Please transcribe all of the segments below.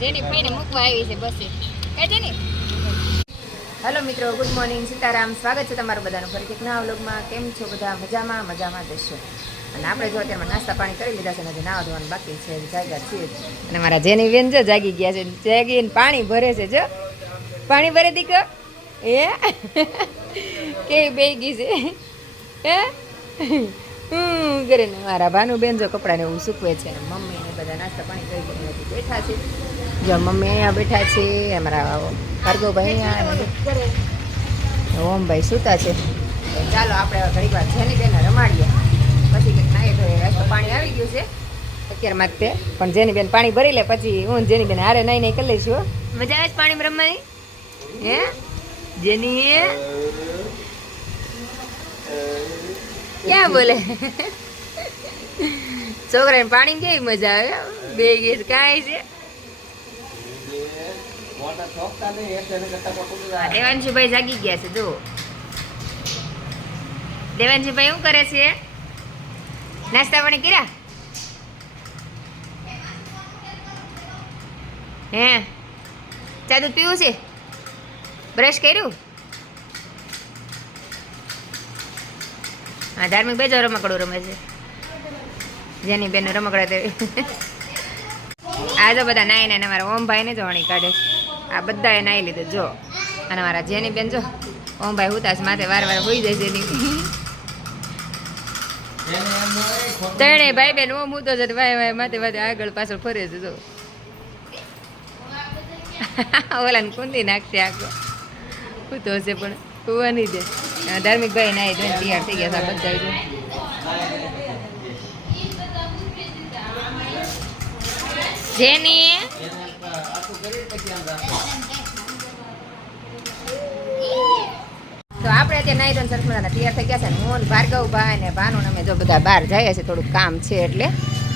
જેની ભાઈને મૂકવા આવી છે બસ કઈ જેની. હેલો મિત્રો, ગુડ મોર્નિંગ, સીતારામ. સ્વાગત છે તમારું બધાનું ફરી એક નવા વ્લોગમાં. કેમ છો બધા? મજામાં જશો. અને આપણે જો અત્યારમાં નાસ્તા પાણી કરી લીધા છે ને નાવા ધોવાનું બાકી છે, જાગ્યા છીએ. અને મારા જેની બેન જો જાગી ગયા છે, જાગીને પાણી ભરે છે. જો પાણી ભરે દીકરો એ કેવી બેગી છે કરે ને. મારા ભાનુબેન જો કપડાને એવું સૂકવે છે. મમ્મી ને બધા નાસ્તા પાણી કરી બેઠા છે. જો મમ્મી અહીંયા બેઠા છે, અમારા ભાર્ગવભાઈ અહીંયા, ઓમભાઈ સૂતા છે. ચાલો આપણે ઘણી વાર જેની બેન રમાડીએ, પછી કંઈક નાહી ધોઈએ. તો પાણી આવી ગયું છે અત્યારમાં જ તે, પણ જેની બેન પાણી ભરી લે પછી હું જેની બેન હારે નહીં કરી લઈશું. મજા આવે છે પાણીમાં રમવાની હે જેની? ક્યાં બોલે છોકરાને પાણી કેવી મજા આવે. બે ગેસ કાંઈ છે. દેવાંશીભાઈ જાગી ગયા છે. જો દેવાંશીભાઈ શું કરે છે? નાસ્તા પાણી કર્યા હે? ચા દૂધ પીવું છે? બ્રશ કર્યું? હા, ધાર્મિક બેજો રમકડું રમે છે. જેની બેન રમકડા તે આ જો બધા નાઈ નાઈને અમારા ઓમભાઈ ને જોવાની કાઢે. આ બધાએ નાઈ લીધું જો. અને મારા જેની બેન જો ઓમભાઈ હુતાશ માથે વાર હોઈ જાય છે. ત્રણે ભાઈ બેન ઓમ ઉતો છે, ભાઈ માથે માથે આગળ પાછળ ફરે છે. જો ઓલાને કુંદી નાખશે આખો ઉતો હશે પણ હોવા નહીં દે. ધાર્મિક ભાઈ નાઈ જોઈને તૈયાર થઈ ગયા છે બધા. જો જેની તો આપણે અત્યારે નાઈ ધોઈને સરસ મજાના તૈયાર થઈ ગયા છે. હું ભાર્ગવભાઈ ને ભાનુ અમે જો બધા બહાર જઈએ છે, થોડુંક કામ છે એટલે.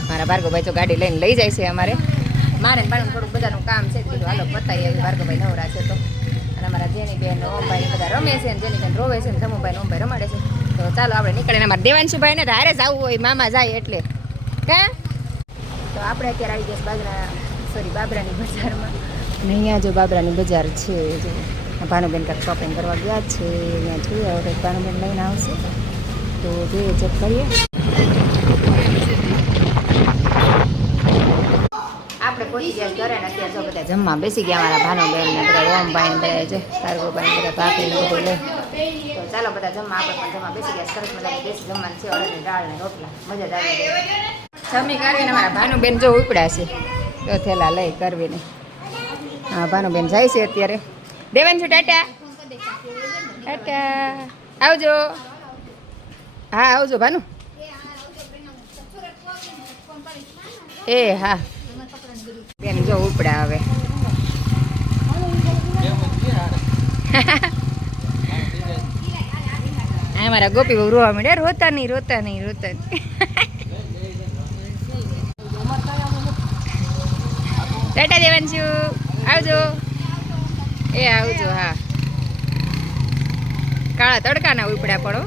મારા ભાર્ગવભાઈ તો ગાડી લઈને લઈ જાય છે. મારે ભાનુ થોડુંક બધાનું કામ છે, કીધું હાલો બતાવીએ. ભાર્ગવભાઈ નવરા છે તો. અને અમારા જેની બેન ઓમભાઈ બધા રમે છે, જેની બેન રોવે છે, ધમુભાઈ ઓમભાઈ રમાડે છે. તો ચાલો આપણે નીકળીને અમારા દેવાંશુભાઈ ને હારે જવું હોય, મામા જાય એટલે કા. તો આપણે અત્યારે આવી ગયા બાબરાની બજારમાં. અને અહીંયા જો બાબરાની બજાર છે. જો ભાનુબેન કાંઈક શોપિંગ કરવા ગયા છે. અહીંયા જોઈએ હવે કંઈક ભાનુબેન લઈને આવશે તો જોઈએ, ચેક કરીએ. આપણે પહોંચી ગયા ઘરે ને અત્યારે જો બધા જમવા બેસી ગયા. મારા ભાનુબેન ને બધા ઓમભાઈ ને બધા છે, ભાર્ગવભાઈ બધા ભાખરી ને બધું લે. તો ચાલો બધા જમવા. આપણે પણ જમવા બેસી ગયા. સરસ મજાની દેશી જમવાનું છે, અડદની દાળ ને રોટલા. મજા જ આવી. જમી કરીને મારા ભાનુબેન જો ઉપડ્યા છે તો થેલા લઈ કરવીને. હા, ભાનુબેન જાય છે અત્યારે. દેવાંશુ ટાટા ટાટા, આવજો. હા આવજો ભાનુ. એ હા બેન જો ઉપડા હવે. મારા ગોપી બહુ રોવા માંડ્યા. રોતા નહીં. ટાટા દેવાંશુ, આવજો. એ આવજો. હા, કાળા તડકાના ઉપડ્યા પડો.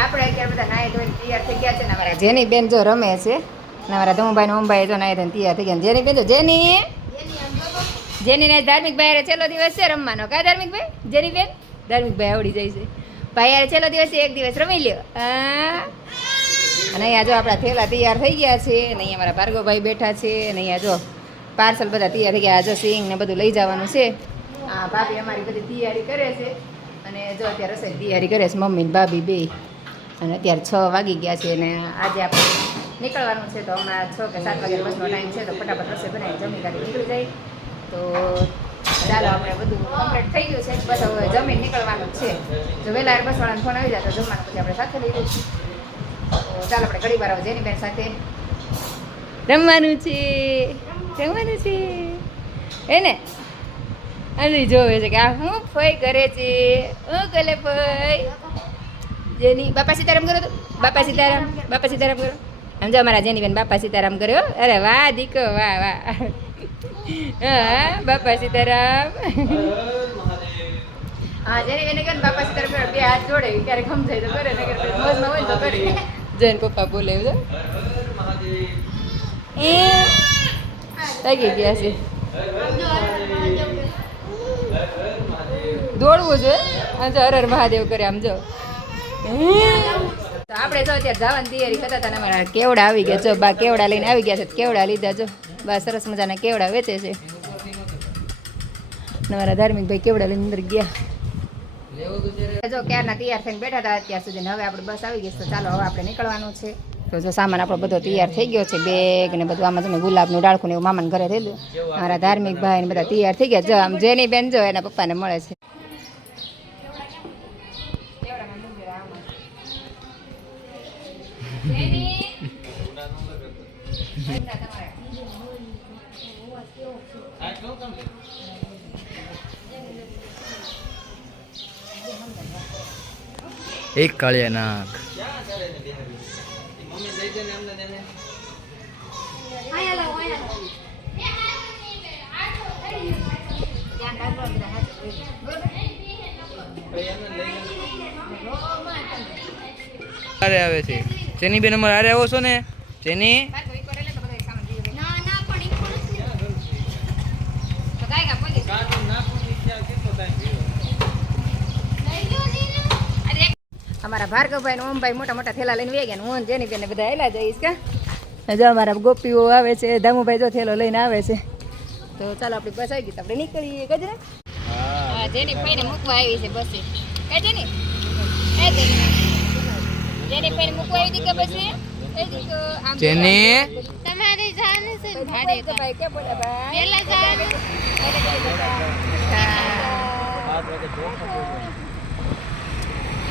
આપણે અત્યારે બધા નાઈ ધોઈને તૈયાર થઈ ગયા છે ને અમારા જેની બેન જો રમે છે. ને અમારા ધમુભાઈ ને ઓમભાઈ જો નાઈ ધોઈને તૈયાર થઈ ગયા. જેની બેન જો જેની ને ધાર્મિકભાઈ અરે છેલ્લો દિવસ છે રમવાનો. કા ધાર્મિકભાઈ? જેની બેન ધાર્મિકભાઈ આવડી જાય છે. ભાઈ યાર છેલ્લો દિવસ એક દિવસ રમી લ્યો. અને અહીંયા જો આપણા થેલા તૈયાર થઈ ગયા છે. અને અહીંયા મારા ભાર્ગવભાઈ બેઠા છે. અને અહીંયા જો પાર્સલ બધા તૈયાર થઈ ગયા. જો સિંગ ને બધું લઈ જવાનું છે. હા, ભાભી અમારી બધી તૈયારી કરે છે. અને જો અત્યારે રસોઈ તૈયારી કરે છે મમ્મી ને ભાભી બે. અને અત્યારે 6 વાગી ગયા છે. અને આજે આપણે નીકળવાનું છે તો હમણાં 6 કે 7 વાગ્યા બસનો ટાઈમ છે. તો ફટાફટ રસોઈ બનાવી જમી કાઢી નીકળી જાય. તો ચાલો આપણે બધું કમ્પ્લીટ થઈ ગયું છે. બસ હવે જમીન નીકળવાનું છે. જો વહેલા બસવાળાનો ફોન આવી જાય તો જમવાનું પછી આપણે સાથે લઈ લઈશું. તો ચાલો આપણે ઘડી વાર જેની બેન સાથે રમવાનું છે. એને અંજલી જોવે છે કે આ હું ફઈ કરે છે. હું કલે ફઈ જેની બાપા સીતારામ કરો. તો બાપા સીતારામ કરો. સમજો અમારા જેની બેન બાપા સીતારામ કર્યો. અરે વાહ દીકો, વાહ હા બાપા સીતારામ. હા જેની બેન બાપા સીતારામ કર્યો. બે બે હાથ જોડે ક્યારેક સમજાય તો કરે ને મોજમાં હોય તો કરે જૈન પપ્પા બોલે એવું એ લાગી ગયા છે દોડવું છે આમ જો હર હર મહાદેવ કરે આમ જો તો આપણે જો અત્યારે જવાની તૈયારી કરતા હતા ને અમારા કેવડા આવી ગયા જો બા કેવડા લઈને આવી ગયા છે કેવડા લીધા જો બા સરસ મજાના કેવડા વેચે છે અમારા ધાર્મિક ભાઈ કેવડા લઈને અંદર ગયા જો ક્યારના તૈયાર થઈને બેઠા હતા અત્યાર સુધી હવે આપણે બસ આવી ગઈ તો ચાલો હવે આપણે નીકળવાનું છે તો જો સામાન આપણો બધો તૈયાર થઈ ગયો છે બેગ ને બધું આમાં તમે ગુલાબનું ડાળખું ને એવું મામાને ઘરે થયેલું અમારા ધાર્મિક ભાઈ ને બધા તૈયાર થઈ ગયા જો આમ જેની બેન જો એના પપ્પાને મળે છે એક કાળિયા નાક અરે આવે છે જેની બેન અમારે આરે આવો છો ને જેની અમારા ભાર્ગવભાઈ ને ઓમભાઈ મોટા મોટા થેલા લઈને વે ગયા હું જેની બેન બધા હેલા જઈશ કા જો અમારા ગોપીઓ આવે છે દામુભાઈ જો થેલો લઈને આવે છે તો ચાલો આપણી બસ આવી ગઈ તો આપણે નીકળીએ ગજરા હા જેની ભાઈને મૂકવા આવી છે બસ એ જેની જેની ભાઈને મૂકવા આવી હતી કે બસ જેની તમારે જાને છે ભાડે તો ભાઈ કે બોલે ભાઈ પેલા જાને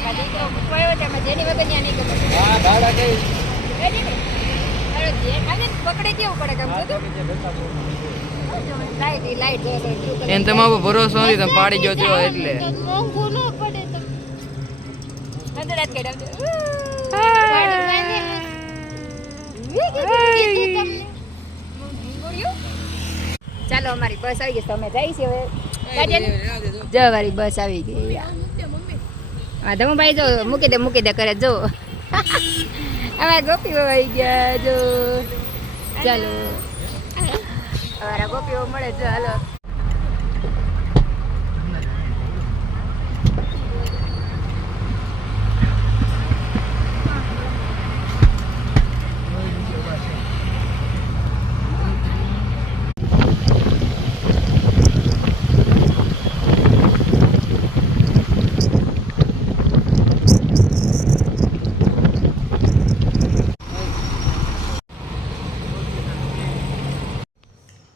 દીકરો મૂકવા આવ્યો છે એમાં જેની વગર ત્યાં નહીં ખબર હા ભાડા કઈ પકડે કેવું પડે કામ લાઈટ એને તમારો ભરોસો નથી તમે પાડી ગયો છો એટલે મોંઘું ન પડે તો અંદર રાત કેડા ચાલો અમારી બસ આવી ગઈ તો અમે જઈએ છીએ હવે જો અમારી બસ આવી ગઈ હા ધમુભાઈ જો મૂકી દે કરે જો અમારા ગોપીઓ આવી ગયા જો ચાલો અમારા ગોપીઓ મળે જો હાલો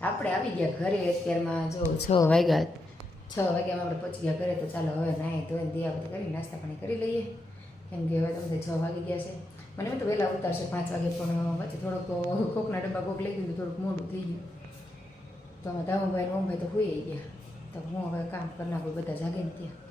આપણે આવી ગયા ઘરે અત્યારમાં જો 6 વાગ્યા 6 વાગ્યામાં આપણે પહોંચી ગયા ઘરે તો ચાલો હવે નાહી ધોઈને દિયા બધું કરી નાસ્તા પાણી કરી લઈએ કેમ કે હવે તમને 6 વાગી ગયા છે મને એમ તો વહેલા ઉતારશે 5 વાગે પણ વચ્ચે થોડોક કોકના ડબ્બા કોક લઈ ગયું થોડુંક મોડું થઈ ગયું તો અમે દામુભાઈ ને ઓમભાઈ તો હોઈ ગયા તો હું હવે કામ કરી નાખું બધા જાગે ને ત્યાં